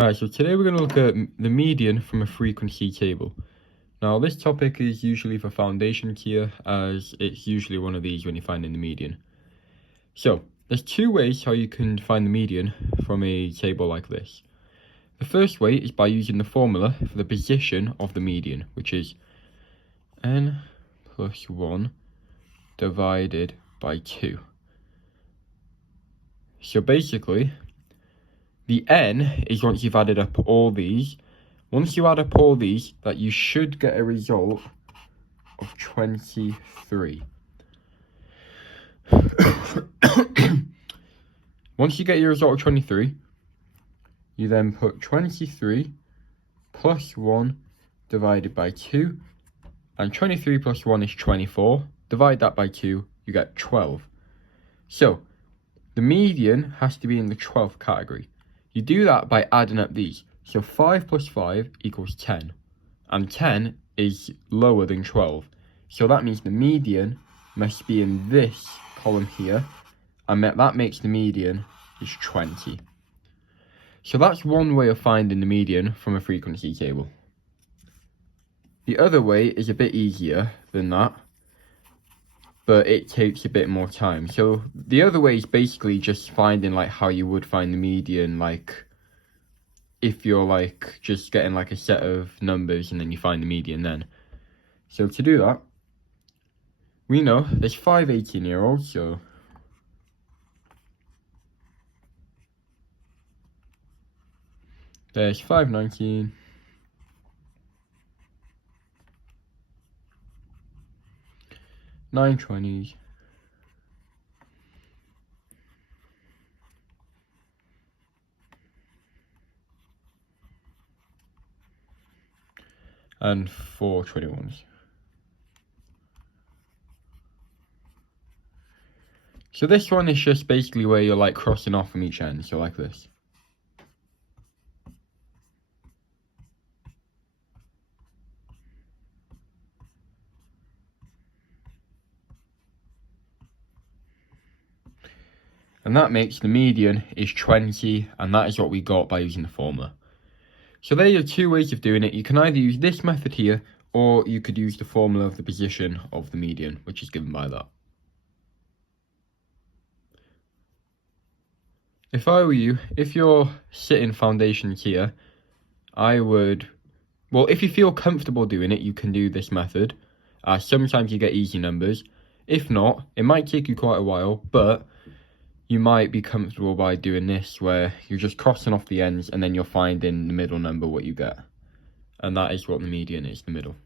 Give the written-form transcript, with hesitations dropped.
Alright, so today we're going to look at the median from a frequency table. Now this topic is usually for foundation keyer, as it's usually one of these when you're finding the median. So there's two ways how you can find the median from a table like this. The first way is by using the formula for the position of the median, which is n plus 1 divided by 2. So basically, the n is once you've added up all these. Once you add up all these, that you should get a result of 23. Once you get your result of 23, you then put 23 plus 1 divided by 2. And 23 plus 1 is 24. Divide that by 2, you get 12. So, the median has to be in the 12th category. You do that by adding up these. So 5 plus 5 equals 10. And 10 is lower than 12. So that means the median must be in this column here. And that makes the median is 20. So that's one way of finding the median from a frequency table. The other way is a bit easier than that, but it takes a bit more time. So the other way is basically just finding like how you would find the median, like if you're like just getting like a set of numbers and then you find the median then. So to do that, we know there's 5 18-year-olds, so there's 5 19, nine 20s, and 4 21s. So this one is just basically where you're like crossing off from each end, so like this. And that makes the median is 20, and that is what we got by using the formula. So there are two ways of doing it. You can either use this method here, or you could use the formula of the position of the median, which is given by that. If I were you, if you're sitting foundation here, I would, well, if you feel comfortable doing it, you can do this method. Sometimes you get easy numbers. If not, it might take you quite a while, but you might be comfortable by doing this, where you're just crossing off the ends and then you'll find in the middle number what you get. And that is what the median is, the middle.